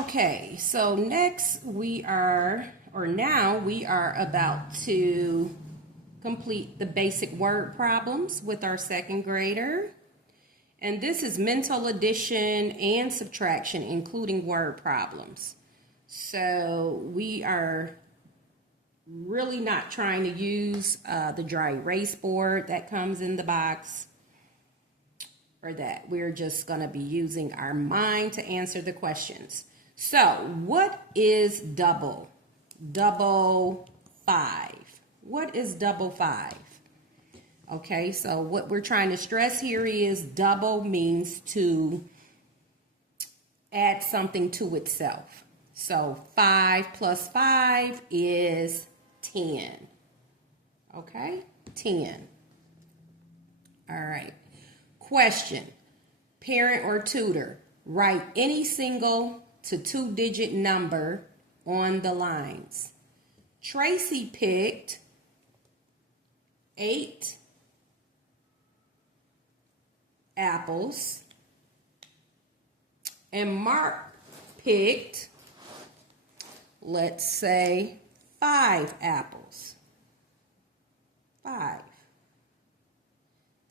Okay, so now we are about to complete the basic word problems with our second grader. And this is mental addition and subtraction, including word problems. So we are really not trying to use the dry erase board that comes in the box for that. We're just going to be using our mind to answer the questions. So what is double? Double 5. What is double 5? Okay, so what we're trying to stress here is double means to add something to itself. So 5 plus 5 is 10. Okay, 10. All right. Question. Parent or tutor, write any single to 2-digit number on the lines. Tracy picked 8 apples and Mark picked, let's say, 5 apples. 5.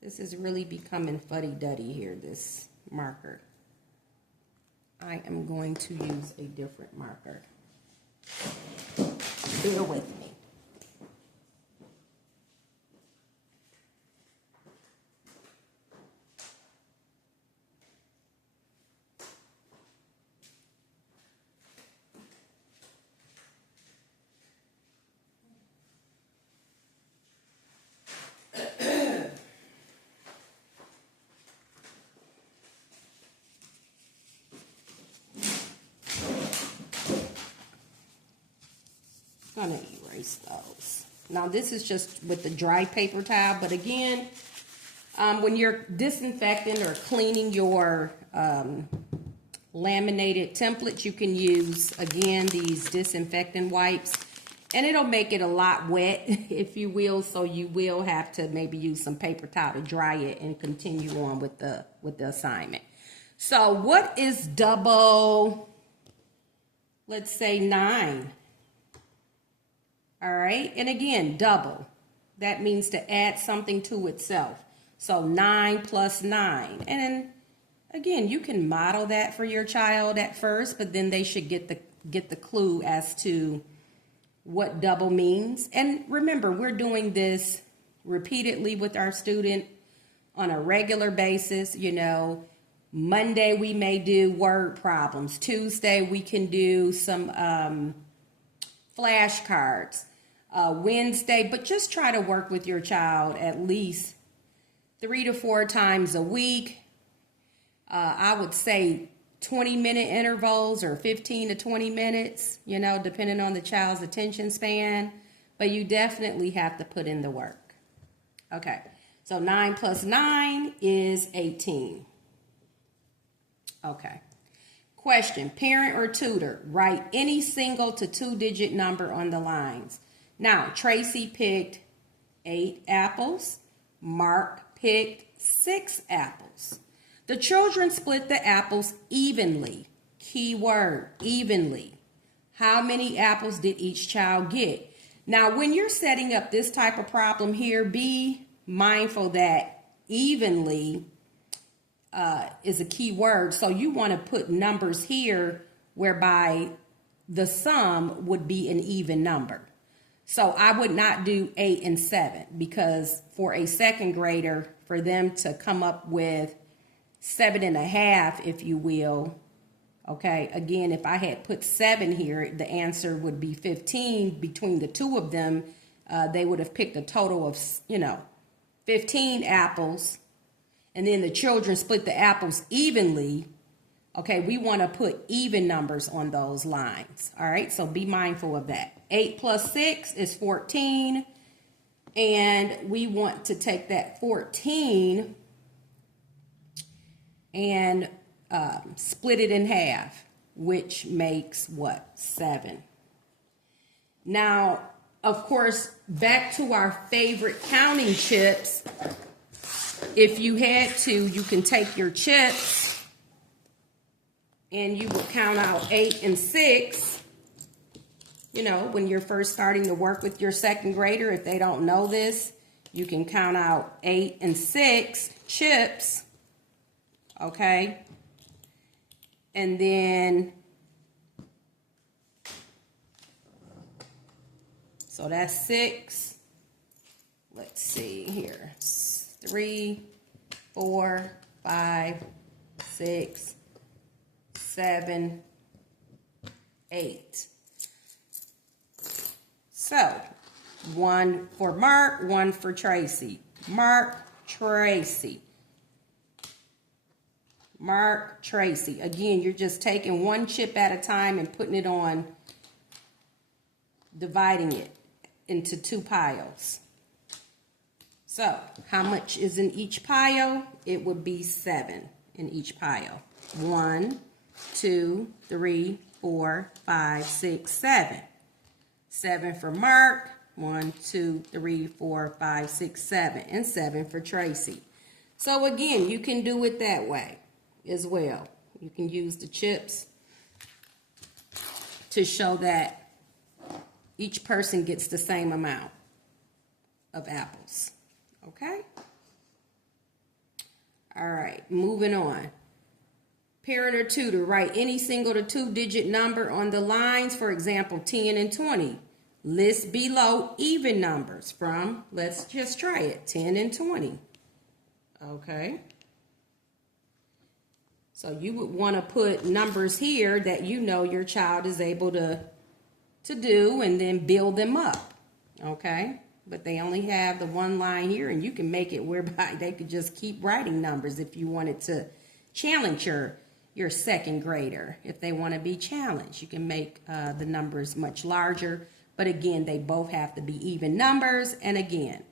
This is really becoming fuddy-duddy here, this marker. I am going to use a different marker. Bear with me. I'm gonna erase those. Now this is just with the dry paper towel, but again, when you're disinfecting or cleaning your laminated templates, you can use, again, these disinfectant wipes, and it'll make it a lot wet, if you will, so you will have to maybe use some paper towel to dry it and continue on with the assignment. So what is double, let's say, 9? All right, and again, double. That means to add something to itself. So 9 plus 9. And then, again, you can model that for your child at first, but then they should get the clue as to what double means. And remember, we're doing this repeatedly with our student on a regular basis. You know, Monday we may do word problems. Tuesday we can do some flashcards. Wednesday, but just try to work with your child at least 3 to 4 times a week. I would say 20-minute intervals or 15 to 20 minutes, you know, depending on the child's attention span. But you definitely have to put in the work. Okay, so 9 plus 9 is 18. Okay. Question, parent or tutor, write any single to 2-digit number on the lines. Now, Tracy picked 8 apples. Mark picked 6 apples. The children split the apples evenly. Key word, evenly. How many apples did each child get? Now, when you're setting up this type of problem here, be mindful that evenly is a key word. So you want to put numbers here whereby the sum would be an even number. So I would not do 8 and 7 because for a second grader, for them to come up with 7.5, if you will, okay, again, if I had put 7 here, the answer would be 15. Between the two of them, they would have picked a total of, 15 apples. And then the children split the apples evenly. Okay, we want to put even numbers on those lines. All right, so be mindful of that. 8 plus 6 is 14. And we want to take that 14 and split it in half, which makes what? 7. Now, of course, back to our favorite counting chips. If you had to, you can take your chips and you will count out 8 and 6. You know, when you're first starting to work with your second grader, if they don't know this, you can count out 8 and 6 chips, okay? And then, so that's 6. Let's see here. 3, 4, 5, 6, 7, 8. So, 1 for Mark, 1 for Tracy. Mark, Tracy. Mark, Tracy. Again, you're just taking one chip at a time and putting it on, dividing it into 2 piles. So, how much is in each pile? It would be 7 in each pile. 1, 2, 3, 4, 5, 6, 7. 7 for Mark. 1, 2, 3, 4, 5, 6, 7. And 7 for Tracy. So again, you can do it that way as well. You can use the chips to show that each person gets the same amount of apples. Okay? All right, moving on. Parent or tutor, write any single to 2-digit number on the lines, for example, 10 and 20. List below even numbers from, let's just try it, 10 and 20. Okay. So you would want to put numbers here that you know your child is able to do and then build them up. Okay. But they only have the one line here, and you can make it whereby they could just keep writing numbers if you wanted to challenge your second grader. If they want to be challenged, you can make the numbers much larger. But again, they both have to be even numbers. And again,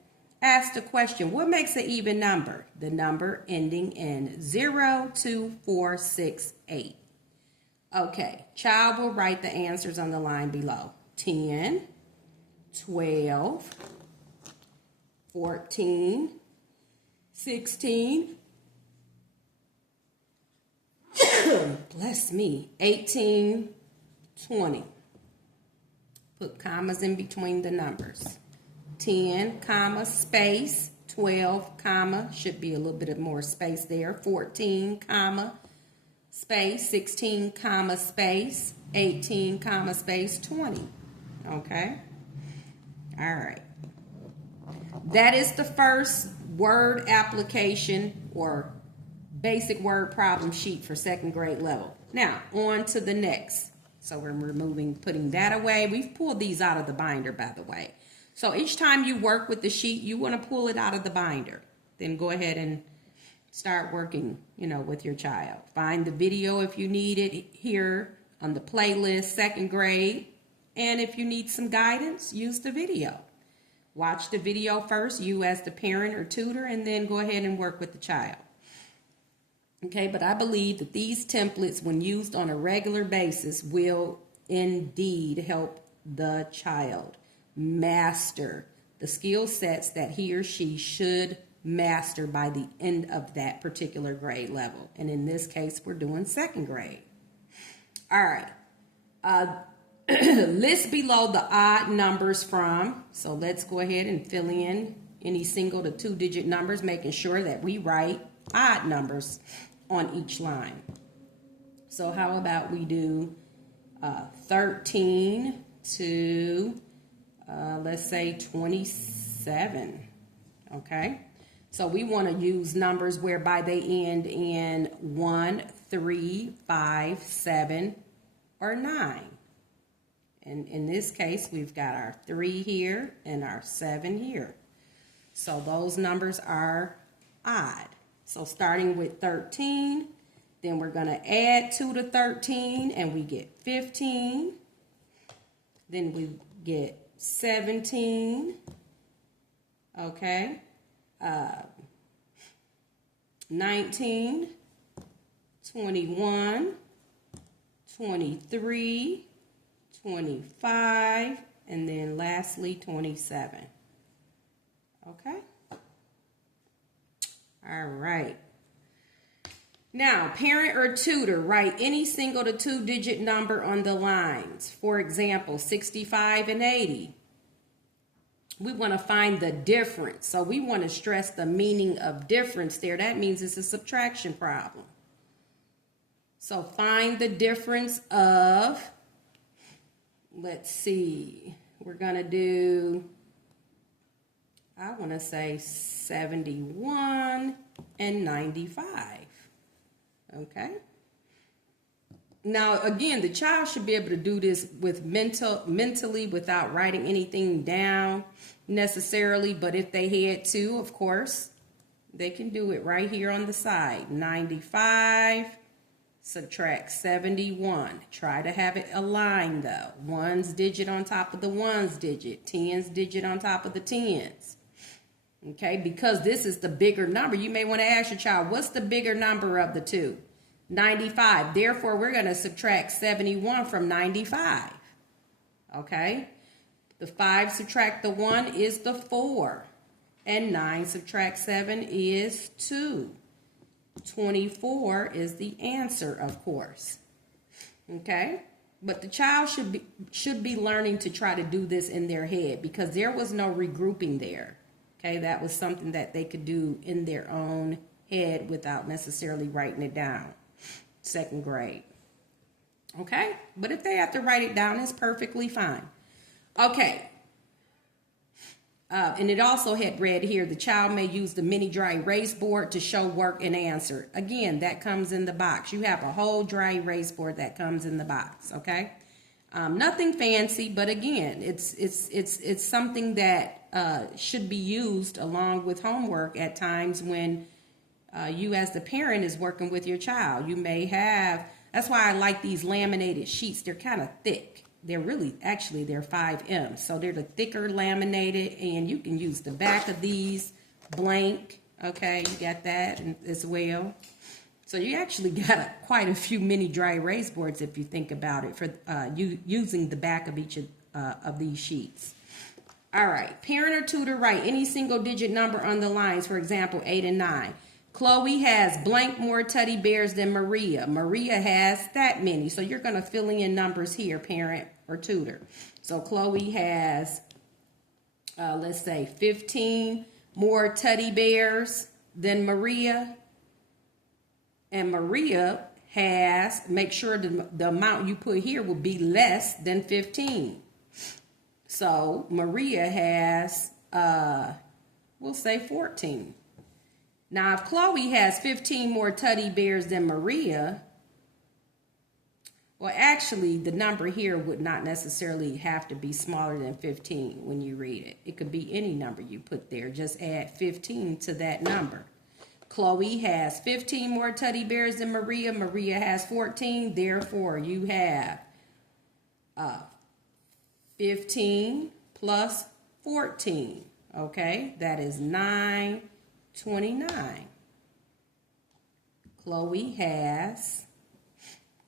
ask the question, what makes an even number? The number ending in 0, 2, 4, 6, 8. Okay, child will write the answers on the line below. 10, 12, 14, 16, bless me, 18, 20. Put commas in between the numbers. 10, comma, space, 12, comma, should be a little bit more space there. 14, comma, space, 16, comma, space, 18, comma, space, 20. Okay? All right. That is the first word application or basic word problem sheet for second grade level. Now, on to the next. So we're putting that away. We've pulled these out of the binder, by the way. So each time you work with the sheet, you want to pull it out of the binder. Then go ahead and start working, with your child. Find the video if you need it here on the playlist, second grade. And if you need some guidance, use the video. Watch the video first, you as the parent or tutor, and then go ahead and work with the child. Okay, but I believe that these templates, when used on a regular basis, will indeed help the child master the skill sets that he or she should master by the end of that particular grade level. And in this case, we're doing second grade. All right. List below the odd numbers from. So let's go ahead and fill in any single to 2-digit numbers, making sure that we write odd numbers on each line. So how about we do 13 to, let's say 27, okay? So we want to use numbers whereby they end in 1, 3, 5, 7, or 9. And in this case, we've got our 3 here and our 7 here. So those numbers are odd. So starting with 13, then we're going to add 2 to 13, and we get 15. Then we get 17. Okay. 19, 21, 23, 25, and then lastly 27. Okay. All right. Now, parent or tutor, write any single to two-digit number on the lines. For example, 65 and 80. We want to find the difference. So we want to stress the meaning of difference there. That means it's a subtraction problem. So find the difference of, let's see, we're going to do, I want to say 71 and 95. Okay. Now, again, the child should be able to do this with mentally without writing anything down necessarily. But if they had to, of course, they can do it right here on the side. 95, subtract 71. Try to have it aligned though. Ones digit on top of the ones digit. Tens digit on top of the tens. Okay, because this is the bigger number. You may want to ask your child, what's the bigger number of the two? 95. Therefore, we're going to subtract 71 from 95. Okay, the 5 subtract the 1 is the 4. And 9 subtract 7 is 2. 24 is the answer, of course. Okay, but the child should be learning to try to do this in their head because there was no regrouping there. Okay, that was something that they could do in their own head without necessarily writing it down. Second grade. Okay, but if they have to write it down, it's perfectly fine. Okay. And it also had read here, the child may use the mini dry erase board to show work and answer. Again, that comes in the box. You have a whole dry erase board that comes in the box, okay? Nothing fancy, but again, it's something that should be used along with homework at times when you as the parent is working with your child. You may have, that's why I like these laminated sheets. They're kind of thick. They're really, actually, they're 5M. So they're the thicker laminated, and you can use the back of these blank. Okay, you got that as well. So you actually got quite a few mini dry erase boards if you think about it for using the back of each of these sheets. All right, parent or tutor, write any single digit number on the lines, for example, 8 and 9. Chloe has blank more teddy bears than Maria. Maria has that many. So you're going to fill in numbers here, parent or tutor. So Chloe has, let's say, 15 more teddy bears than Maria. And Maria has, make sure the amount you put here will be less than 15. So Maria has, we'll say 14. Now, if Chloe has 15 more teddy bears than Maria, well, actually, the number here would not necessarily have to be smaller than 15 when you read it. It could be any number you put there. Just add 15 to that number. Chloe has 15 more teddy bears than Maria. Maria has 14. Therefore, you have 15 plus 14. Okay, that is 9. 29. Chloe has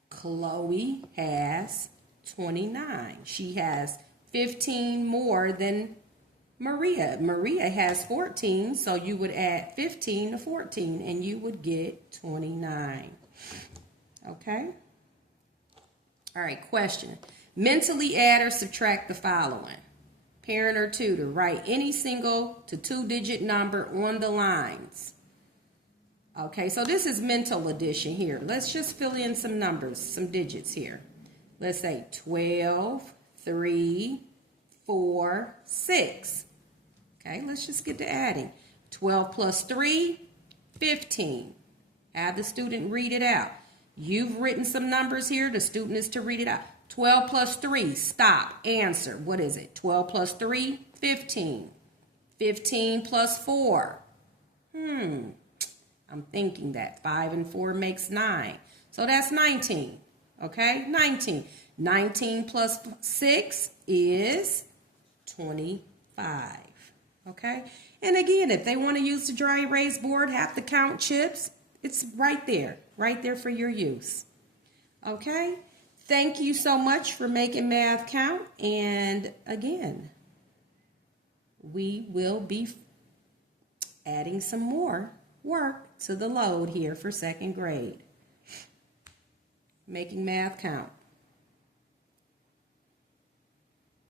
29. She has 15 more than Maria. Maria has 14, so you would add 15 to 14 and you would get 29. Okay? All right, question. Mentally add or subtract the following. Parent or tutor, write any single to two-digit number on the lines. Okay, so this is mental addition here. Let's just fill in some numbers, some digits here. Let's say 12, 3, 4, 6. Okay, let's just get to adding. 12 plus 3, 15. Have the student read it out. You've written some numbers here. The student is to read it out. 12 plus 3, stop, answer. What is it? 12 plus 3, 15. 15 plus 4. I'm thinking that 5 and 4 makes 9. So that's 19. Okay, 19. 19 plus 6 is 25. Okay, and again, if they want to use the dry erase board, have to count chips, it's right there for your use. Okay. Thank you so much for making math count. And again, we will be adding some more work to the load here for second grade. Making math count.